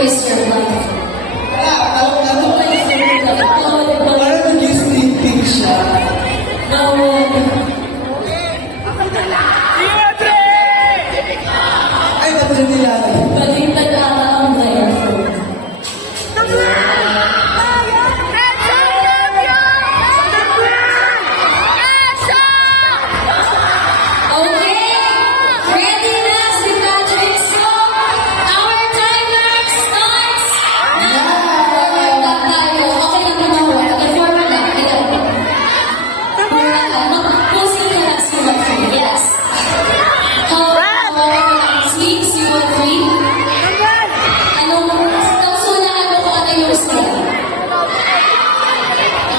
is your life? Ano ba yung favorite life? Parang nag-sneak peek siya. Ay, ba't siya nilalagay? Baliktad ata ang microphone. Okay, ready na si Patrick. So, our timer starts now. Forward lang tayo. Okay lang naman ako. Forward lang. Forward lang. Mag-posing ka lang si Patrick. Yes. Sweet, si Patrick. Tausulaan mo kung ano yung style.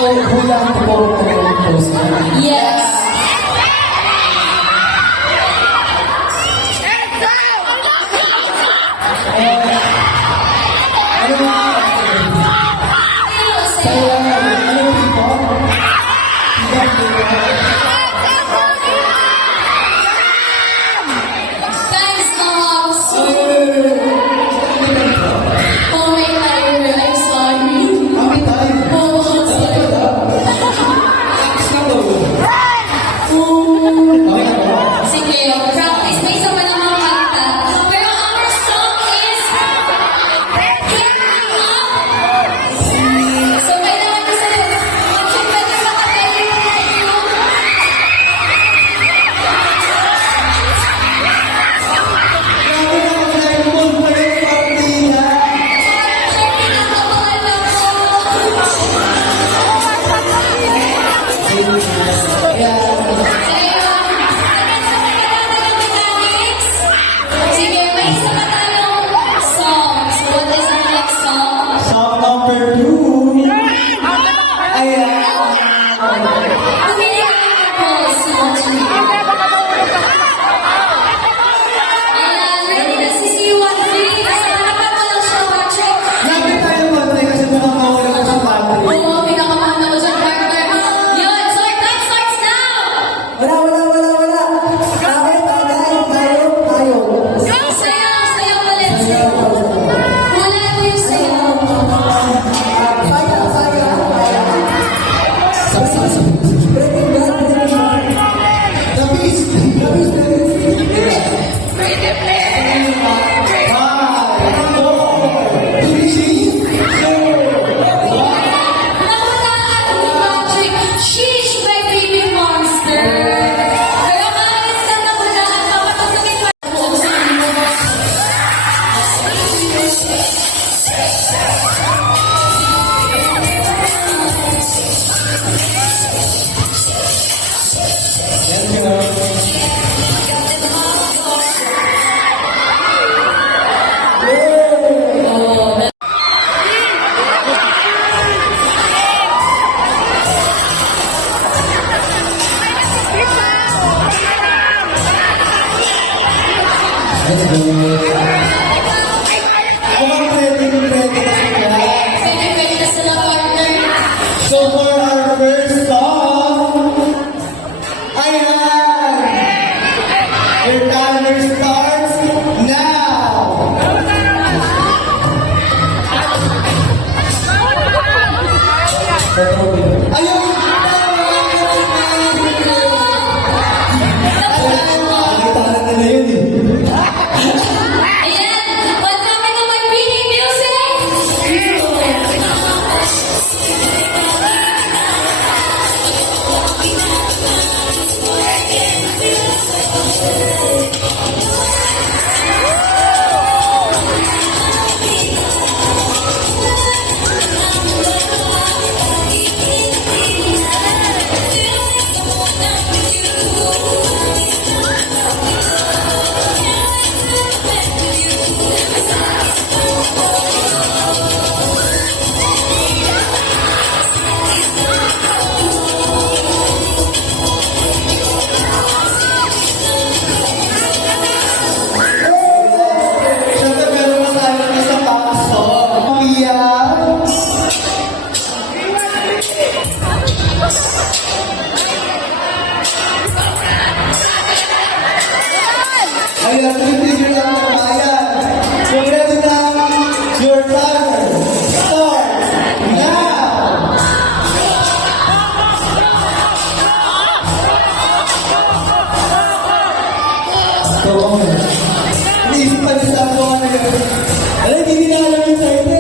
Hulaan ko po ang post. Yes. Ano nga? Kaya, ano po? Thanks, Moms. Oh my God, I'm sorry. Bakit tayo? Oh, sorry. Stop. Okay na po. Sige, practice. May isa pa namang kanta. Pero our song is Getting Up. So, kailangan ko sa'yo. Mag-check ka din sa kapatid. Sige, may isa pa tayong song. So, what is our next song? Song number 2. Ayan. Pumili ka ng purpose, Mochi. Ayan, ready na si C1 Felix. Nakapapa lang siya, Patrick. Lapit tayo konti kasi mukhang mawala ka sa battery. Oo, pinakamahal ko sa partner. Yun, so our time starts now! Wala. Tayo. Sayaw ulit. Wala ko yung sayaw. Nakutaan ni Patrick, sheesh, my baby monster. Kaya maalit ka nakutaan, papatagin pa. Pwede na sila partner. So for our first song, ayan! Your timer starts now! Ayun! Nakita na yun eh. Ayan, pagkami ng may Pini Music. Ayan, hindi nyo lang kabayan. So, ready na your So, okay. Iniisip pa niya sa ako ano yun. Alam, hindi na alam yung title